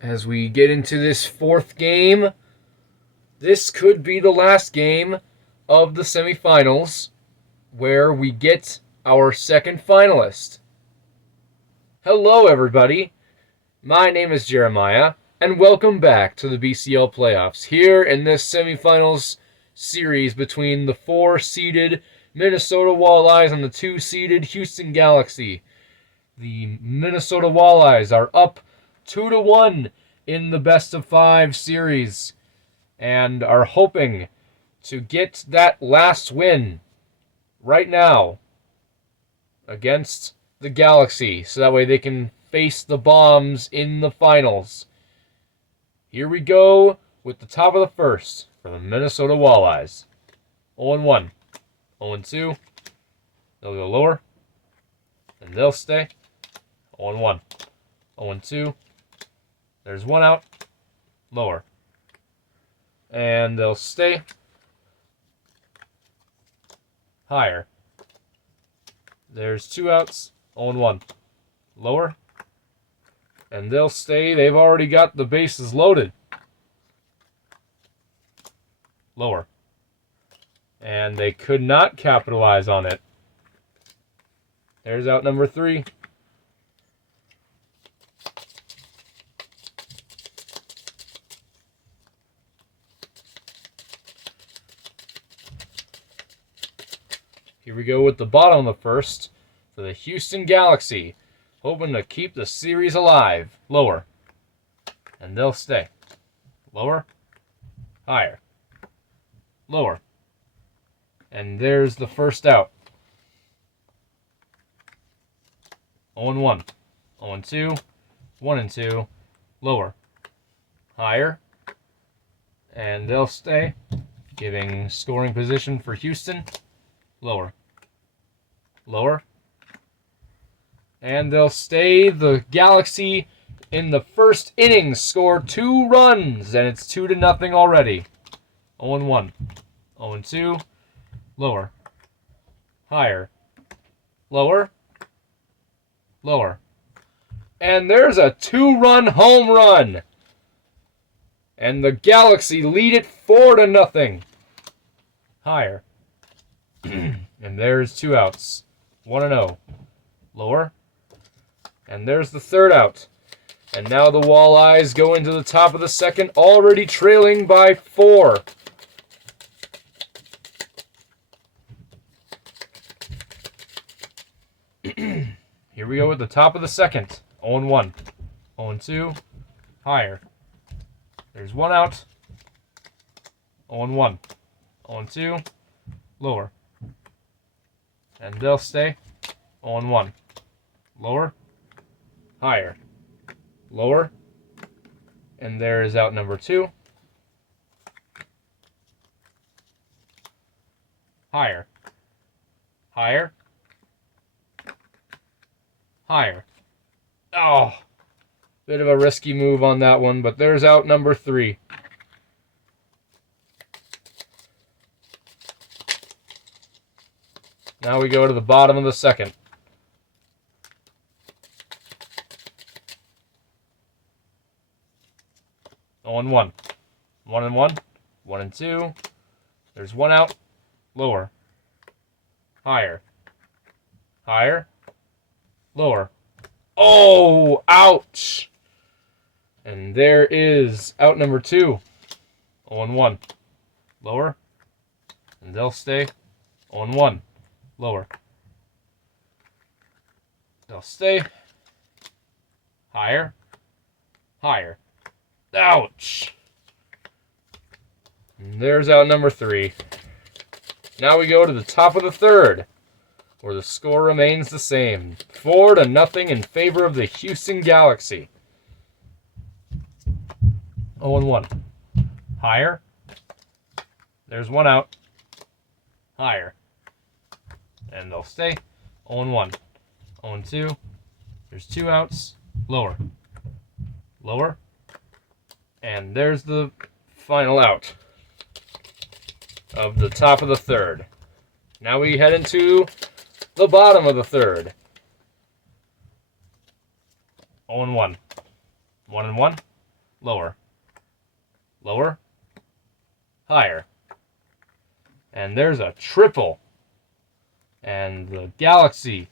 as we get into this fourth game. This could be the last game of the semifinals where we get our second finalist. Hello, everybody. My name is Jeremiah, and welcome back to the BCL playoffs here in this semifinals series between the 4-seeded Minnesota Walleyes and the 2-seeded Houston Galaxy. The Minnesota Walleyes are up 2-1 in the best-of-5 series and are hoping to get that last win right now against the Galaxy, so that way they can face the Bombs in the finals. Here we go with the top of the first for the Minnesota Walleyes. 0-1, 0-2, they'll go lower, and they'll stay. 0-1, 0-2, there's one out, lower, and they'll stay. Higher, there's two outs, 0-1, lower, and they'll stay. They've already got the bases loaded. Lower, and they could not capitalize on it. There's out number 3. Here we go with the bottom of the first for the Houston Galaxy, hoping to keep the series alive. Lower, and they'll stay. Lower, higher, lower, and there's the first out. 0-1, 0-2, 1-2, lower, higher, and they'll stay, giving scoring position for Houston. Lower, lower, and they'll stay. The Galaxy in the first inning scored 2 runs, and it's 2-0 already. 0-1, 0-2, lower, higher, lower, lower, and there's a 2-run home run, and the Galaxy lead it 4-0. Higher. And there's 2 outs. 1-0. Lower. And there's the third out. And now the Walleyes go into the top of the second, already trailing by 4. Here we go with the top of the second. 0-1. 0-2. Higher. There's 1 out. 0-1. 0-2. Lower. And they'll stay. 0-1. Lower. Higher. Lower. And there is out number 2. Higher. Higher. Higher. Oh, bit of a risky move on that one, but there's out number 3. Now we go to the bottom of the second. Oh, 1-1. 1-1. 1-2. There's 1 out. Lower. Higher. Higher. Lower. Oh, ouch. And there is out number 2. 0-1. Lower. And they'll stay. 0-1. Lower. They'll stay. Higher. Higher. Ouch. And there's out number 3. Now we go to the top of the third, where the score remains the same. 4-0 in favor of the Houston Galaxy. 0-1. Higher. There's 1 out. Higher. And they'll stay. 0-1. 0-2. There's 2 outs. Lower. Lower. And there's the final out of the top of the third. Now we head into the bottom of the third. 0-1. 1-1. lower, lower, higher. And there's a triple. And the Galaxy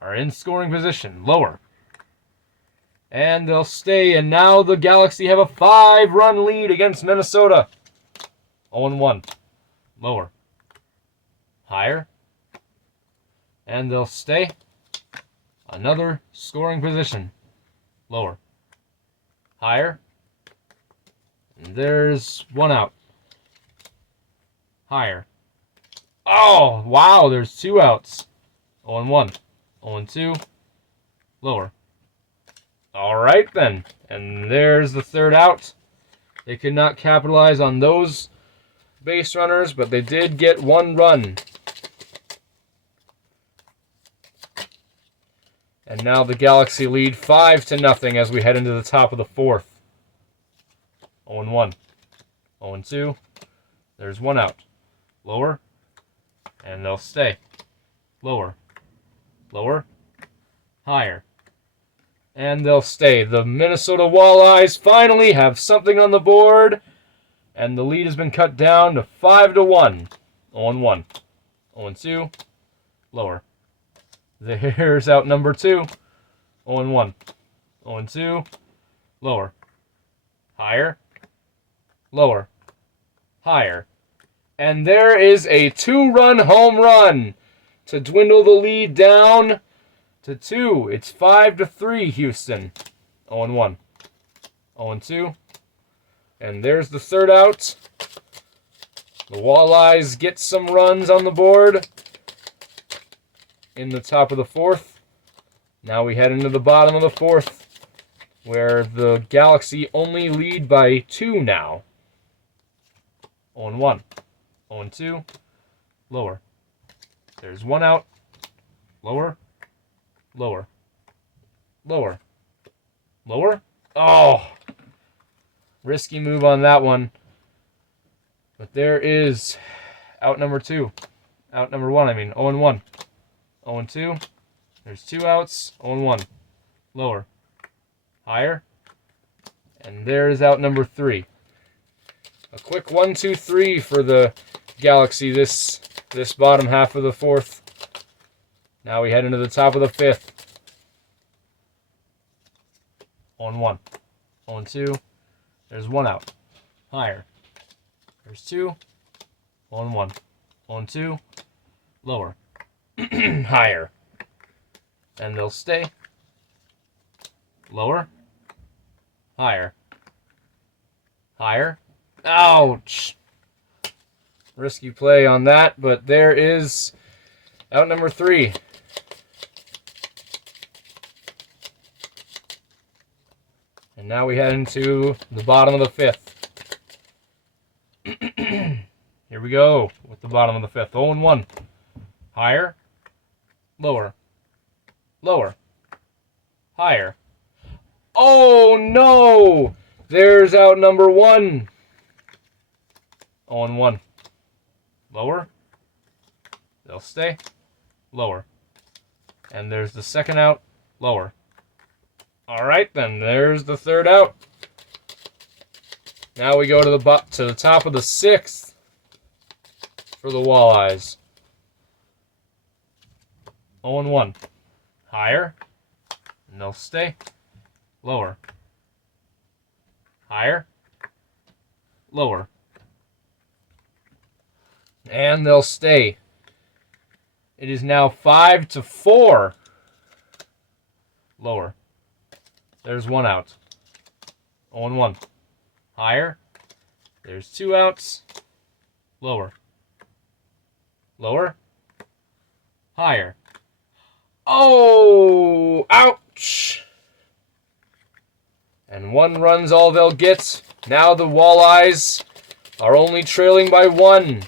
are in scoring position, lower. And they'll stay, and now the Galaxy have a 5-run lead against Minnesota. 0-1, lower, higher. And they'll stay. Another scoring position, lower, higher. And there's one out. Higher. Oh, wow, there's 2 outs. 0-1, 0-2, lower. All right, then. And there's the 3rd out. They could not capitalize on those base runners, but they did get 1 run. And now the Galaxy lead 5-0 as we head into the top of the 4th. 0-1, 0-2. There's 1 out. Lower. And they'll stay. Lower. Lower. Higher. And they'll stay. The Minnesota Walleyes finally have something on the board. And the lead has been cut down to 5-1. 0-1. 0-2. Lower. There's out number 2. 0-1. 0-2. Lower. Higher. Lower. Higher. And there is a 2-run home run to dwindle the lead down to 2. It's 5-3, Houston. 0-1. 0-2. And there's the 3rd out. The Walleyes get some runs on the board in the top of the 4th. Now we head into the bottom of the 4th, where the Galaxy only lead by 2 now. 0-1. 0-2. Lower. There's 1 out. Lower. Lower. Lower. Lower. Oh! Risky move on that one. But there is out number 2. Out number 1, I mean. 0-1. 0-2. There's 2 outs. 0-1. Lower. Higher. And there's out number 3. A quick 1-2-3 for the Galaxy this bottom half of the 4th. Now we head into the top of the 5th. 0-1. 0-2. There's 1 out. Higher. There's 2. 0-1. 0-2. Lower. Higher. And they'll stay. Lower. Higher. Higher. Ouch! Risky play on that, but there is out number 3. And now we head into the bottom of the 5th. Here we go with the bottom of the 5th. 0-1. Higher. Lower. Lower. Higher. Oh, no! There's out number 1. 0-1. Lower. They'll stay. Lower. And there's the 2nd out. Lower. All right, then. There's the 3rd out. Now we go to the top of the 6th for the Walleyes. 0-1. Higher. And they'll stay. Lower. Higher. Lower. And they'll stay. It is now 5-4. Lower. There's 1 out. 0-1. Higher. There's 2 outs. Lower. Lower. Higher. Oh! Ouch! And 1 run's all they'll get. Now the Walleyes are only trailing by 1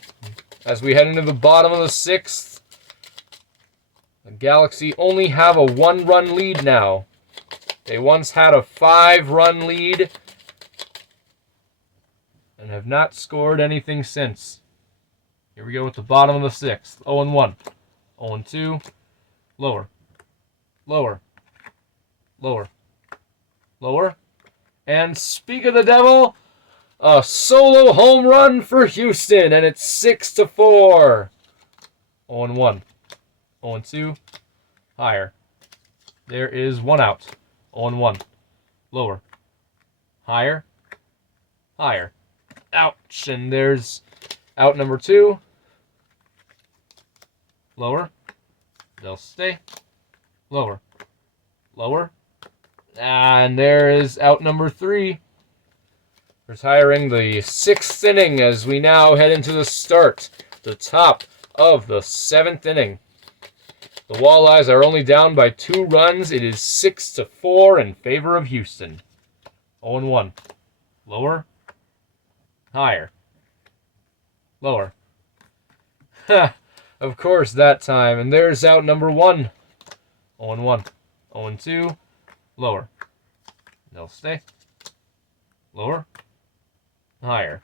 as we head into the bottom of the 6th. The Galaxy only have a 1-run lead now. They once had a 5-run lead and have not scored anything since. Here we go with the bottom of the 6th. 0-1. 0-2. Lower. Lower. Lower. Lower. And speak of the devil, a solo home run for Houston, and it's 6-4. 0-1. 0-2. Higher. There is one out. 0-1. Lower. Higher. Higher. Ouch. And there's out number 2. Lower. They'll stay. Lower. Lower. And there is out number 3. Retiring the 6th inning as we now head into the start. The top of the 7th inning. The Walleyes are only down by 2 runs. It is 6-4 in favor of Houston. 0-1. Lower. Higher. Lower. Ha! Of course, that time. And there's out number 1. 0-1. 0-2. Lower. They'll stay. Lower. Higher.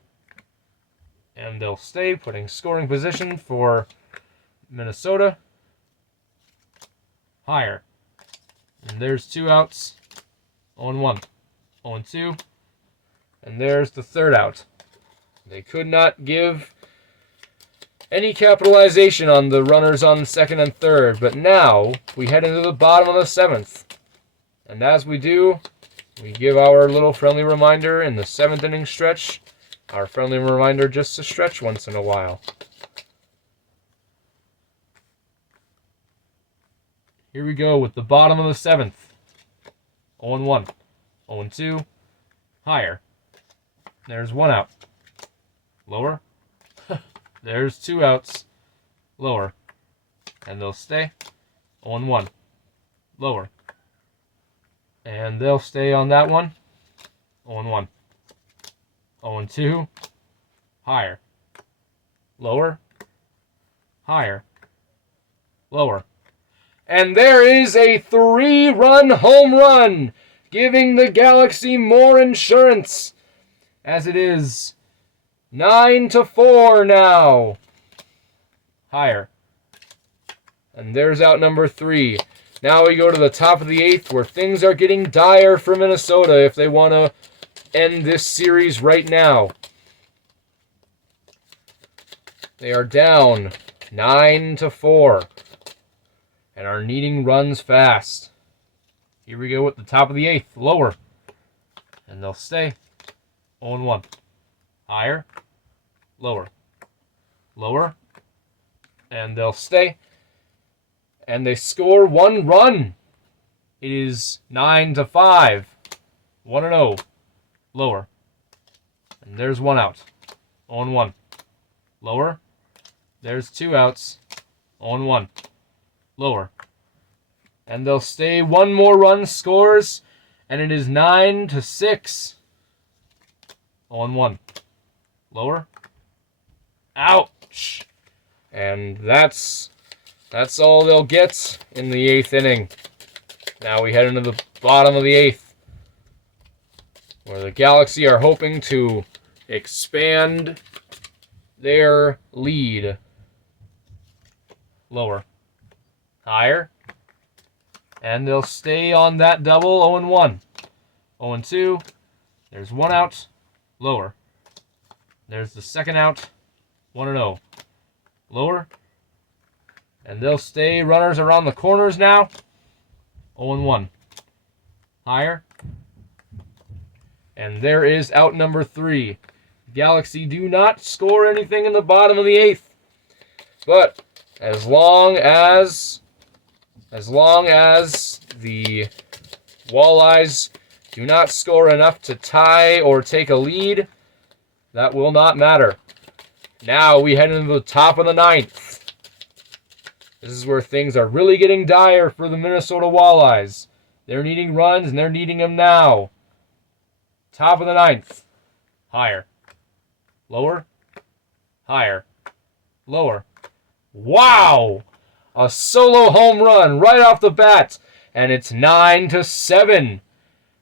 And they'll stay, putting scoring position for Minnesota. Higher. And there's 2 outs. 0-1. 0-2. And there's the 3rd out. They could not give any capitalization on the runners on 2nd and 3rd, but now we head into the bottom of the 7th. And as we do, we give our little friendly reminder in the 7th inning stretch, our friendly reminder just to stretch once in a while. Here we go with the bottom of the 7th. 0-1. 0-2. Higher. There's 1 out. Lower. There's 2 outs. Lower. And they'll stay. 0-1. Lower. And they'll stay on that one. 0-1. 0-2. Higher. Lower. Higher. Lower. And there is a 3-run home run, giving the Galaxy more insurance, as it is 9-4 now. Higher. And there's out number 3. Now we go to the top of the 8th, where things are getting dire for Minnesota if they want to end this series right now. They are down 9-4 and are needing runs fast. Here we go at the top of the 8th. Lower. And they'll stay. 0-1. Higher. Lower. Lower. And they'll stay. And they score 1 run. It is 9-5. 1-0. Lower. And there's 1 out. 0-1. Lower. There's 2 outs. 0-1. Lower. And they'll stay. 1 more run scores. And it is 9-6. 0-1. Lower. Ouch. And that's all they'll get in the 8th inning. Now we head into the bottom of the 8th, where the Galaxy are hoping to expand their lead. Lower. Higher. And they'll stay on that double. 0-1. 0-2. There's 1 out. Lower. There's the 2nd out. 1-0. Lower. And they'll stay. Runners around the corners now. 0-1. Higher. And there is out number 3. Galaxy do not score anything in the bottom of the 8th. But as long as the Walleyes do not score enough to tie or take a lead, that will not matter. Now we head into the top of the 9th. This is where things are really getting dire for the Minnesota Walleyes. They're needing runs, and they're needing them now. Top of the 9th. Higher. Lower. Higher. Lower. Wow! A solo home run right off the bat. And it's 9-7.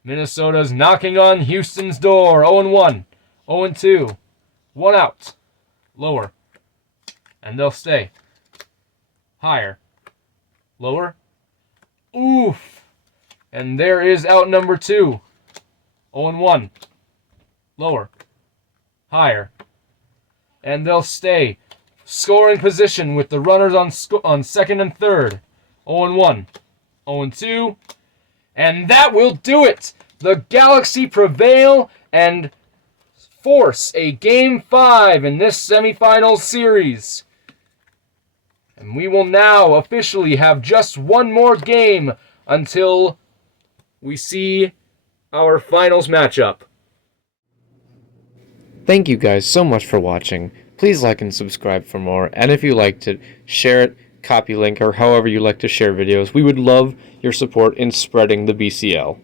Minnesota's knocking on Houston's door. 0-1. 0-2. 1 out. Lower. And they'll stay. Higher. Lower. Oof. And there is out number 2. 0-1. Lower. Higher. And they'll stay. Scoring position with the runners on second and third. 0-1. 0-2. And that will do it! The Galaxy prevail and force a Game 5 in this semifinals series. And we will now officially have just one more game until we see our finals matchup. Thank you guys so much for watching. Please like and subscribe for more, and if you liked it, share it, copy link, or however you like to share videos. We would love your support in spreading the BCL.